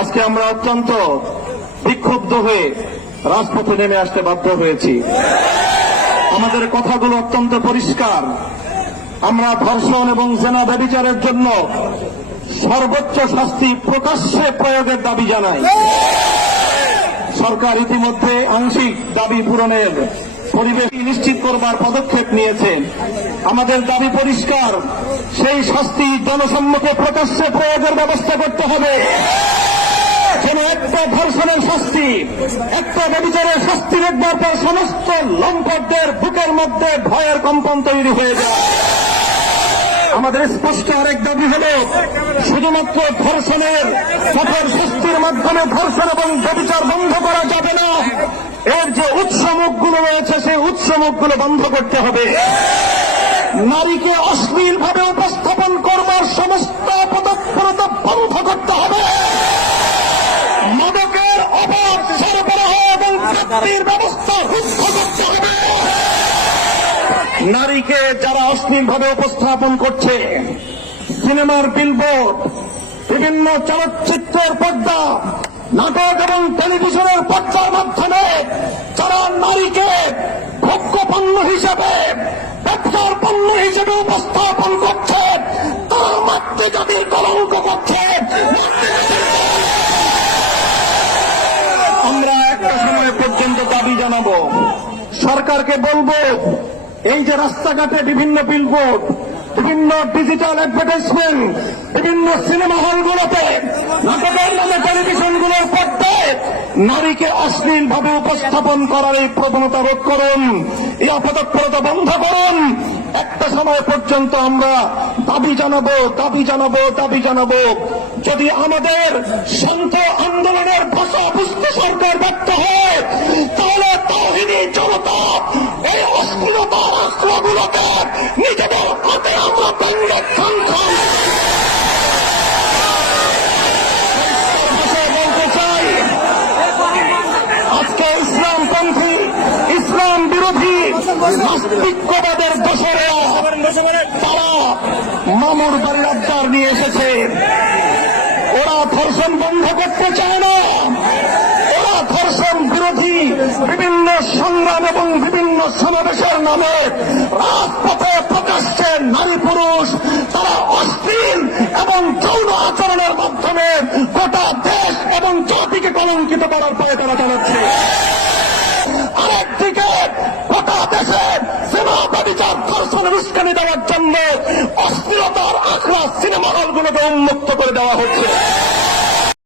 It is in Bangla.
আজকে আমরা অত্যন্ত বিক্ষুব্ধ হয়ে রাজপথে নেমে আসতে বাধ্য হয়েছি। আমাদের কথাগুলো অত্যন্ত পরিষ্কার। আমরা ধর্ষণ এবং জেনা ব্যভিচারের জন্য সর্বোচ্চ শাস্তি প্রকাশ্যে প্রয়োগের দাবি জানাই। সরকার ইতিমধ্যে আংশিক দাবি পূরণের পরিবেশ নিশ্চিত করবার পদক্ষেপ নিয়েছে। আমাদের দাবি পরিষ্কার, সেই শাস্তি জনসম্মুখে প্রকাশ্যে প্রয়োগের ব্যবস্থা করতে হবে। যেন একটা ধর্ষণের শাস্তি, একটা ব্যভিচারের শাস্তি দেখবার পর সমস্ত লম্পটদের বুকের মধ্যে ভয়ের কম্পন তৈরি হয়ে যায়। আমাদের স্পষ্ট আরেক দাবি হল, শুধুমাত্র ধর্ষণের কঠোর শাস্তির মাধ্যমে ধর্ষণ এবং ব্যভিচার বন্ধ করা যাবে না। এর যে উৎসমুখগুলো রয়েছে সেই উৎসমুখগুলো বন্ধ করতে হবে। নারীকে অশ্লীলভাবে উপস্থাপন করবার সমস্ত পদক্ষেপ বন্ধ করতে হবে। মাদকের অবাধ সরবরাহ এবং প্রাপ্তির ব্যবস্থা রুদ্ধ করতে হবে। নারীকে যারা অশ্লীলভাবে উপস্থাপন করছে, সিনেমার বিলবোর্ড, বিভিন্ন চলচ্চিত্রের পর্দা, নাটক এবং টেলিভিশনের পর্দার মাধ্যমে যারা নারীকে ভোগ্য পণ্য হিসেবে, ব্যবসার পণ্য হিসেবে উপস্থাপন করছে, তারা মাতৃজাতির কলঙ্ক করছে। আমরা একটা সময় পর্যন্ত দাবি জানাবো, সরকারকে বলবো, এই যে রাস্তাঘাটে বিভিন্ন বিলবোর্ড, বিভিন্ন ডিজিটাল অ্যাডভার্টাইজমেন্ট, বিভিন্ন সিনেমা হলগুলোতে, নাটকের নামে টেলিভিশনগুলোর পর্দায় নারীকে অশ্লীলভাবে উপস্থাপন করার এই প্রবণতা রোধ করুন, এই অপতৎপরতা বন্ধ করুন। একটা সময় পর্যন্ত আমরা দাবি জানাবো। যদি আমাদের শান্ত আন্দোলনের ভাষা বুঝতে সরকার ব্যর্থ হয়, তাহলে তাওহীদি জনতা এই অশ্লীলতার আশ্রয়গুলোকে নিজেদের হাতে আমরা বলতে চাই। আজকে ইসলামপন্থী, ইসলাম বিরোধী নাস্তিক্যবাদের দোসরেরা তারা মামুর বাড়ির আবদার নিয়ে এসেছে। ওরা ধর্ষণ বন্ধ করতে চায় না। ওরা ধর্ষণ বিরোধী বিভিন্ন সংগ্রাম এবং বিভিন্ন সমাবেশের নামে রাজপথে প্রকাশ্যে নারী পুরুষ তারা অশ্লীল এবং যৌন আচরণের মাধ্যমে গোটা দেশ এবং জাতিকে কলঙ্কিত করার পরে তারা চালাচ্ছে। আরেকদিকে গোটা দেশে সিনেমা ব্যভিচার ধর্ষণের উস্কানি দেওয়ার জন্য অশ্লীলতার আখড়া সিনেমা হলগুলোকে উন্মুক্ত করে দেওয়া হচ্ছে।